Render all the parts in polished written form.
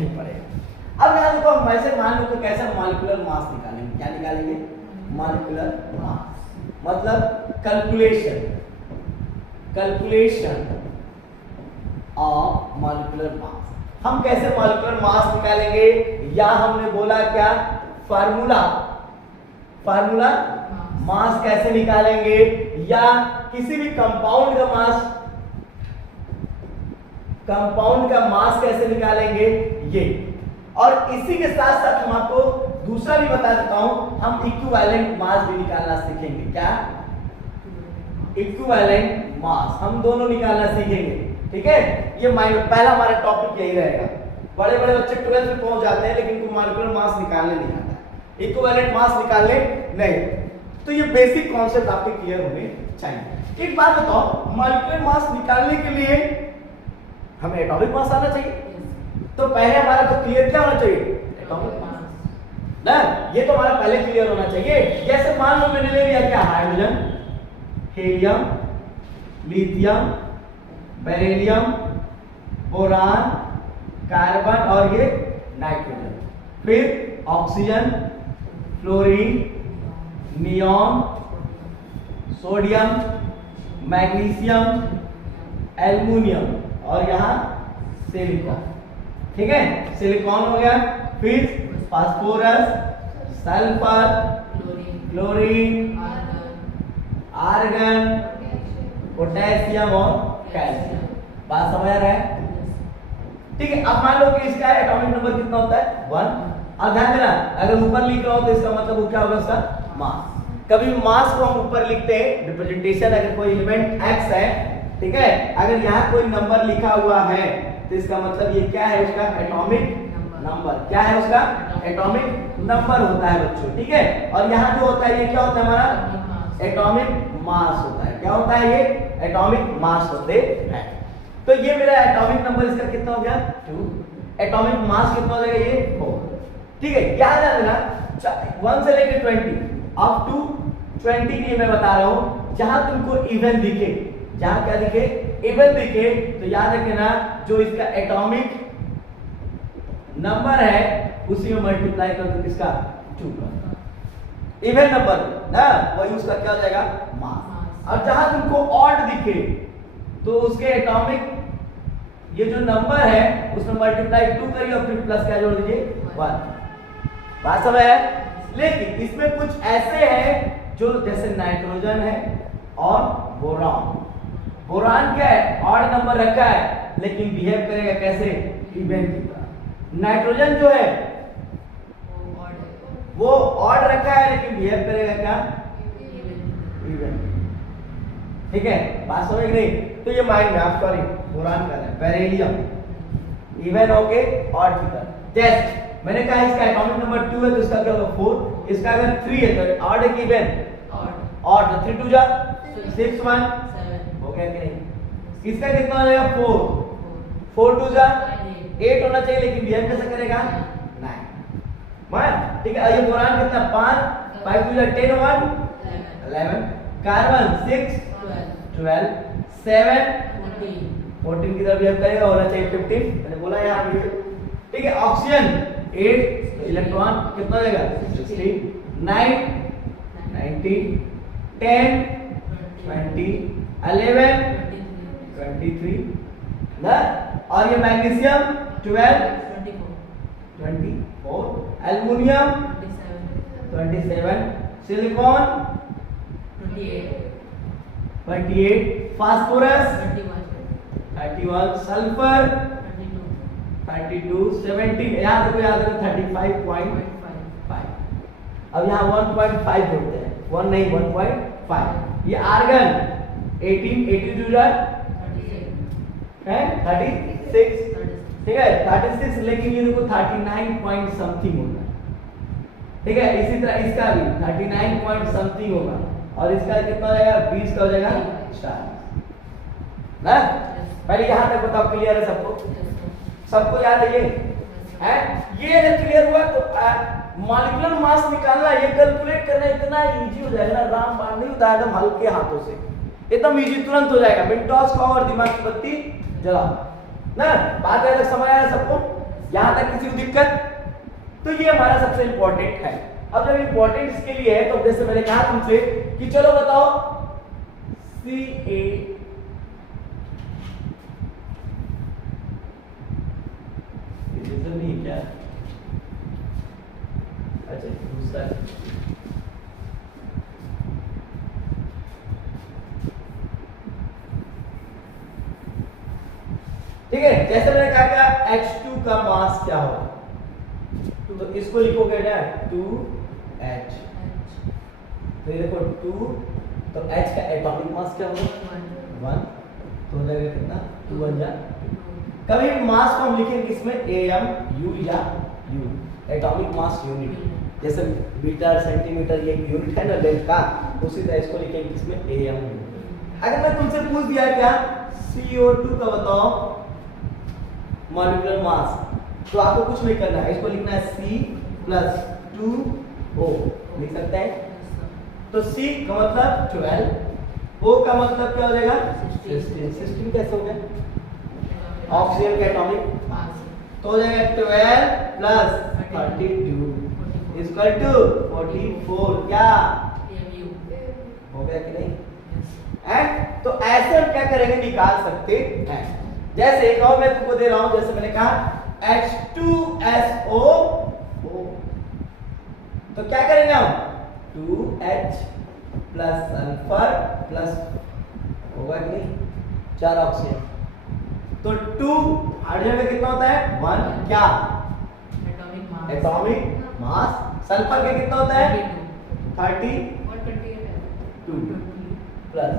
नहीं पड़ेगा। अब यहाँ देखो, हम वैसे मान लो कि कैसे मॉलिक्यूलर मास निकालेंगे, क्या निकालेंगे? मॉलिक्यूलर मास, मतलब कैलकुलेशन ऑफ मॉलिक्यूलर मास। हम कैसे मॉलिक्यूलर मास निकालेंगे? या हमने बोला क्या, फार्मूला मास कैसे निकालेंगे, या किसी भी कंपाउंड का मास कैसे निकालेंगे, ये। और इसी के साथ साथ हम आपको दूसरा भी बता देता हूं, हम इक्विवेलेंट मास भी निकालना सीखेंगे। क्या? इक्विवेलेंट मास हम दोनों निकालना सीखेंगे, ठीक है। ये पहला हमारा टॉपिक यही रहेगा। बड़े बड़े बच्चे 12th में पहुंच जाते हैं लेकिन उनको मॉलिक्यूलर मास निकालने नहीं आता, इक्विवेलेंट मास निकालने नहीं। तो ये बेसिक कॉन्सेप्ट आपके क्लियर होने चाहिए। एक बात बताओ, मॉलिक्यूलर मास निकालने के लिए हमें एटॉमिक मास आना चाहिए। तो पहले हमारा तो क्लियर क्या होना चाहिए? एटॉमिक मास ना, ये तो हमारा पहले क्लियर होना चाहिए। जैसे मान लो मैंने ले लिया क्या, hydrogen, helium, lithium, beryllium, boron, carbon और ये नाइट्रोजन, फिर oxygen, fluorine, neon, sodium, magnesium, aluminium और यहाँ सिलिकॉन, ठीक है। सिलिकॉन हो गया, फिर phosphorus, sulphur, chlorine, argon, potassium और कैल्शियम। बात समझ रहा है? ठीक है। अब मान लो कि इसका एटॉमिक नंबर कितना होता है? 1। अब ध्यान देना, अगर ऊपर लिख रहा हो तो इसका मतलब वो क्या होगा, उसका मास। कभी मास को हम ऊपर लिखते हैं रिप्रेजेंटेशन, अगर कोई एलिमेंट x है, ठीक है, अगर यहाँ कोई नंबर लिखा हुआ है तो इसका मतलब ये क्या है, उसका एटॉमिक नंबर। क्या है उसका? एटॉमिक नंबर होता है बच्चों, ठीक है। और यहाँ जो होता है ये क्या होता है, हमारा एटॉमिक मास होता है। क्या होता है? ये एटॉमिक मास होते हैं। तो ये मेरा एटॉमिक नंबर इसका कितना हो गया? 2। एटॉमिक मास कितना हो जाएगा? ये 4, ठीक है। क्या ध्यान देना, 1 से लेकर 20 अप टू 20 की मैं बता रहा हूं। जहां तुमको इवन दिखे, जहां क्या दिखे, इवन दिखे, तो याद रखना जो इसका एटॉमिक नंबर है उसी में मल्टीप्लाई कर दो किसका, 2 का। इवन नंबर ना, वही उसका क्या हो जाएगा, मास। और जहां तुमको ऑड दिखे तो उसके एटॉमिक ये जो नंबर है उसमें मल्टीप्लाई 2 करिए और फिर प्लस क्या जोड़ दीजिए, 1। बात समझ है? लेकिन इसमें कुछ ऐसे हैं जो जैसे नाइट्रोजन है और बोरान। बोरान क्या है, ऑड नंबर रखा है लेकिन बिहेव करेगा कैसे, इवन की तरह। नाइट्रोजन जो है वो ऑड रखा है लेकिन बिहेव करेगा क्या, इवन। ठीक है, बात समझ नहीं? तो ये माइंड में आप सॉरी बोरान कर रहे हैं, बेरिलियम इवन होके ऑड की तरह। टेस्ट मैंने कहा इसका एटॉमिक नंबर 2 है तो इसका क्या होगा 4। इसका अगर 3 है तो ऑड है कि इवन, ऑड। तो 3 2 जा 6 1 हो गया कि नहीं? इसका कितना हो जाएगा 4 4 2 जा 8 होना चाहिए लेकिन बिहेव कैसे करेगा 9। मान ठीक है। ये बोरान कितना 5 5 2 जा 10 1 11। कार्बन 6 12 7 14 की तरफ बिहेव करेगा, होना चाहिए 15। मैंने बोला यहाँ पे, ठीक है। ऑक्सीजन 8 इलेक्ट्रॉन कितना हो जाएगा 16 9 19 10 20 11 23 ना। और ये magnesium 12 24 aluminium 27 silicon 28 phosphorus 31 sulphur 32 17 यहाँ देखो याद रखो 35.5। अब यहाँ 1.5 जोड़ते हैं, 1 नहीं 1.5। ये आर्गन 18 82 है 36, ठीक है 36, लेकिन ये देखो 39 पॉइंट समथिंग होगा, ठीक है। इसी तरह इसका भी 39 पॉइंट समथिंग होगा और इसका कितना हो जाएगा 20 का हो जाएगा स्टार ना। पहले यहाँ तक बताओ, क्लियर है सबको? सबको याद है ये है? ये अगर क्लियर हुआ तो मॉलिक्यूलर मास निकालना, ये कैलकुलेट करना इतना इजी हो जाएगा ना, रामबाण नहीं होता एकदम हल्के हाथों से, एकदम इजी तुरंत हो जाएगा। मिनटॉस का और दिमाग की बत्ती जलाओ ना। बात है समझ आया सबको? यहां तक किसी को दिक्कत? तो ये हमारा सबसे इंपॉर्टेंट है। अब जब इंपॉर्टेंट इसके लिए है तो जैसे मैंने कहा तुमसे कि चलो बताओ CA नहीं क्या? अच्छा दूसरा ठीक है। जैसे मैंने कहा क्या H2 का मास क्या होगा, तो इसको लिखोगे ना 2H, तो ये देखो 2, तो H का एटॉमिक मास क्या होगा 1, तो हो जाएगा कितना 2 1 जा। कभी भी मास को हम लिखेंगे किसमें AMU या U, एटॉमिक मास यूनिट, जैसे मीटर सेंटीमीटर ये यूनिट है ना लेंथ का, उसी तरह इसको लिखेंगे किसमें AMU। अगर मैं तुमसे पूछ दिया क्या CO2 का बताओ मॉलिक्यूलर मास, तो आपको कुछ नहीं करना है, इसको लिखना है C+2O, लिख सकते हैं। तो C का मतलब 12, O का मतलब क्या हो जाएगा 16, 16 कैसे हो गया ऑक्सीजन का एटॉमिक मास, तो हो जाएगा 12 प्लस 32 इक्वल टू 44, क्या हो गया कि नहीं? एंड तो ऐसे हम क्या करेंगे निकाल सकते हैं। जैसे एक और मैं तुमको दे रहा हूं, जैसे मैंने कहा H2SO, तो क्या करेंगे हम 2H प्लस सल्फर प्लस होगा कि नहीं 4 ऑक्सीजन, तो 2 हाइड्रोजन में कितना होता है 1, क्या एटॉमिक मास, सल्फर के कितना होता है 32 प्लस,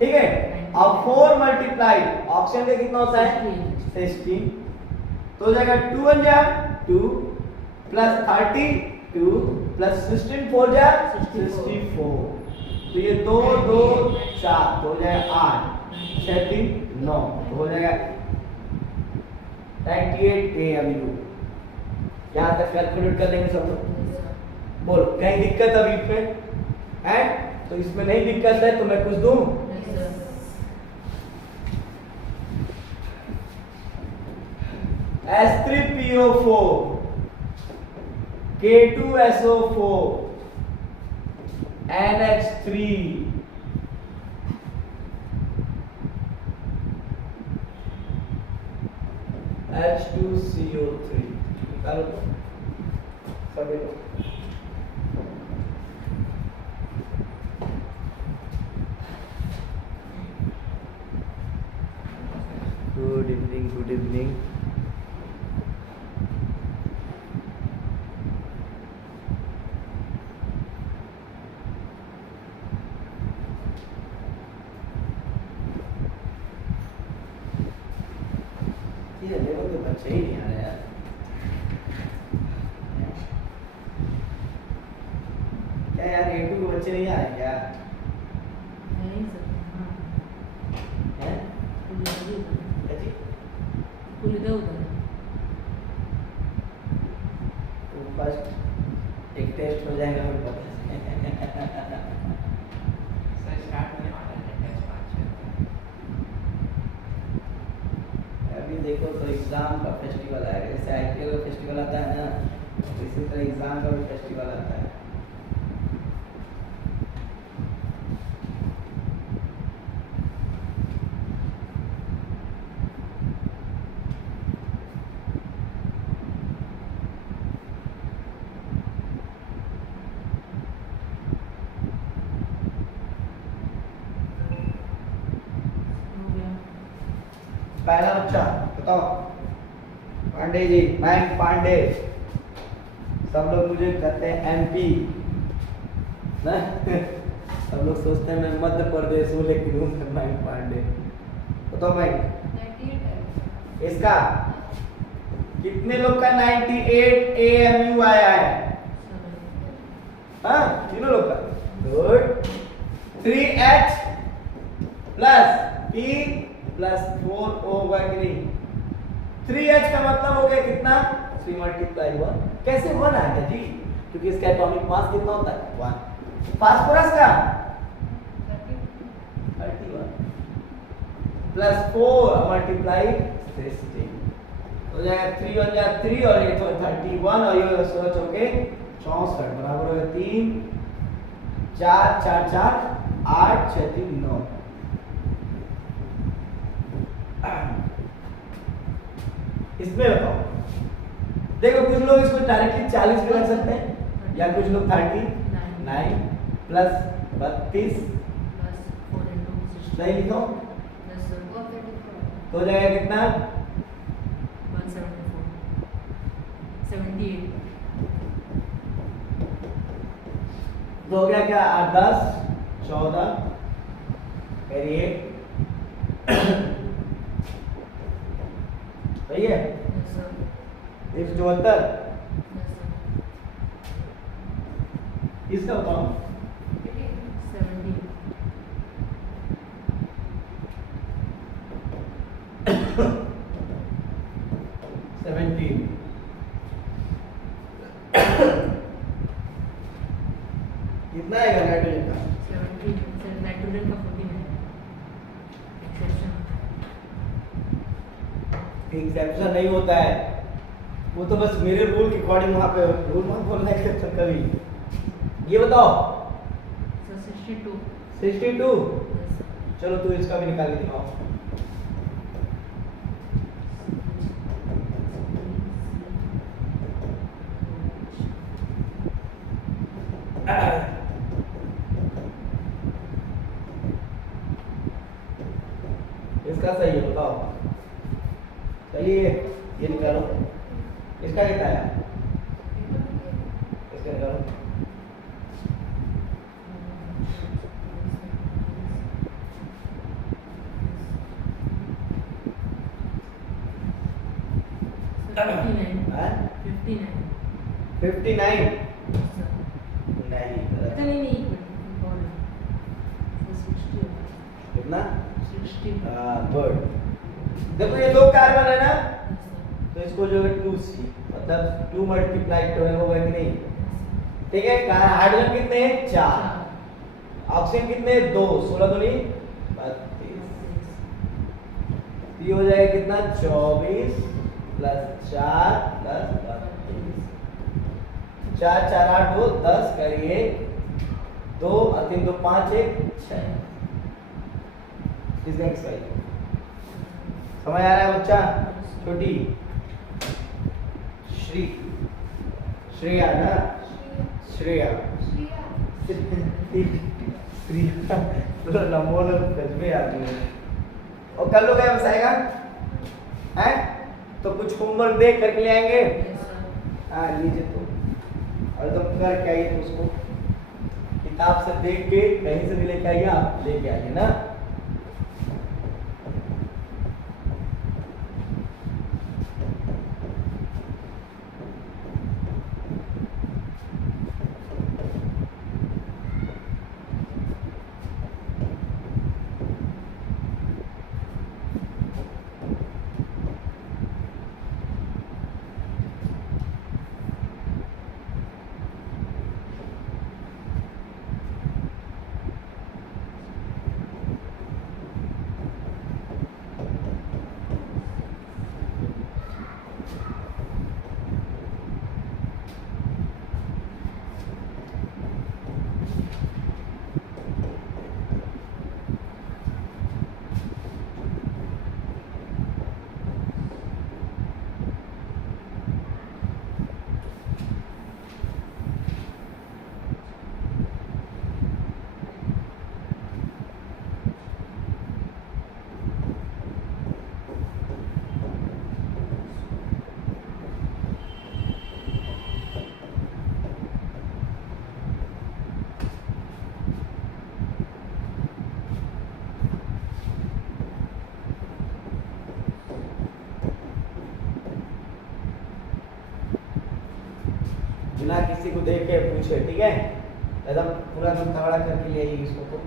ठीक है। अब 4 मल्टीप्लाई ऑक्सीजन का कितना होता है 16, तो हो जाएगा 2 1 जा 2 प्लस 32 प्लस 16 4 जा 64, तो ये 2 2 4 तो हो जाएगा 8 6 3 9, तो हो जाएगा 98 AMU। यहाँ तक कैलकुलेट कर लेंगे सब लोग। बोलो कहीं दिक्कत अभी पे है? तो इसमें नहीं दिक्कत है तो मैं कुछ दूं? H3PO4 K2SO4 NH3 H2CO3 निकालो सभी लोग। Good evening, good evening. बच्चे ही नहीं आ रहे यार, क्या यार A2 के बच्चे नहीं आ रहे क्या? फर्स्ट एक टेस्ट हो जाएगा फिर पता अभी देखो तो एग्जाम का फेस्टिवल आएगा, जैसे IPL का फेस्टिवल आता है ना, इसी तरह एग्जाम का भी फेस्टिवल आता है। पहला बच्चा बताओ, पांडे जी, मयंक पांडे, सब लोग मुझे कहते हैं MP ना सब लोग सोचते हैं मैं मध्य प्रदेश हूँ लेकिन हूँ मयंक पांडे। बताओ मयंक, इसका कितने लोग का 98 AMU आया है? हाँ तीनों लोग का। Good. 3H plus P plus 4O होगा कि नहीं? 3H का मतलब हो गया कितना 3 मल्टीप्लाई 1। कैसे 1 आएगा जी? क्योंकि इसका एटॉमिक मास कितना होता है 1। फास्फोरस का 31 प्लस 4 मल्टीप्लाई 16। हो जाएगा 3 1 जा 3 और ये तो 31 और ये 16 चौके 64 बराबर होगा 3 4 4 4 8 6 3 9। इसमें बताओ, देखो कुछ लोग इसको डायरेक्टली 40 पे रख सकते हैं या कुछ लोग 39 प्लस 32 सही लिखो तो हो जाएगा कितना 78। तो हो गया क्या 8 10 14 कैरी 8 सही है 174 इसका बताओ 17 कितना आएगा नाइट्रोजन का 17 नाइट्रोजन का 14 है एक्सेप्शन नहीं होता है, वो तो बस मेरे रूल के अकॉर्डिंग वहां पे रूल मत बोलना एक्सेप्शन कभी। ये बताओ 62 चलो तू इसका भी निकाल के दिखाओ। इसका सही है बताओ, सही है ये निकालो। इसका कितना आया, इसका निकालो। हाँ? 59 नहीं कितना गुड। देखो ये 2 कार्बन है ना, तो इसको जो है 2C मतलब 2 मल्टीप्लाई 12 होगा कि नहीं, ठीक है। हाइड्रोजन कितने हैं 4, ऑक्सीजन कितने 2, 16 2 नहीं 32, ये हो जाएगा कितना 24 प्लस 4 प्लस 32, 4 4 8 2 10 करिए 2 और 3 2 5 1 6। इसका सही समझ आ रहा है बच्चा। छोटी श्रेया ना श्रेया नमोल में आदमी और कर लो क्या बसाएगा है, तो कुछ होमवर्क देख करके ले आएंगे। हाँ लीजिए तो और तुम कर के आइए, तो उसको किताब से देख के कहीं से भी लेके आइए, आप लेके आइए ना। बिना किसी को देख के पूछे, ठीक है, एकदम पूरा एकदम तगड़ा करके ले आइए इसको। तो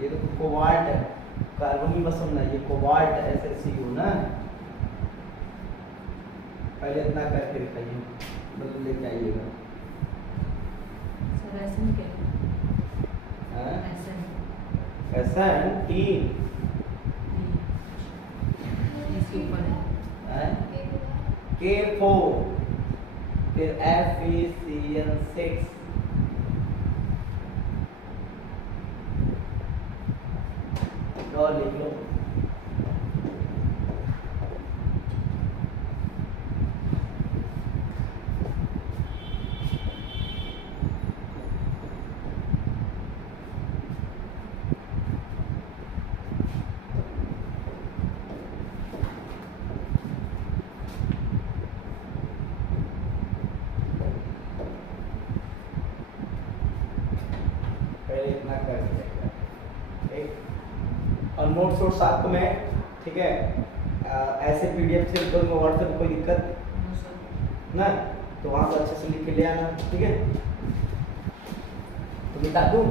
ये तो कोबाल्ट है, कार्बन की समझना, ये कोबाल्ट SaCO ना। पहले इतना करके दिखाइए, मतलब लेके आइएगा। सर ऐसा क्या है? हाँ? ऐसा ऐसा है कि इसके ऊपर है। K4 फिर FeCN6 और लिख लो। पहले इतना कर दिया, ठीक। और नोट्स वोट्स आपको मैं, ठीक है, ऐसे PDF से तो व्हाट्सएप कोई दिक्कत नो सर। ना, तो वहाँ से अच्छे से लिख के ले आना, ठीक है। तो मिटा दूँ?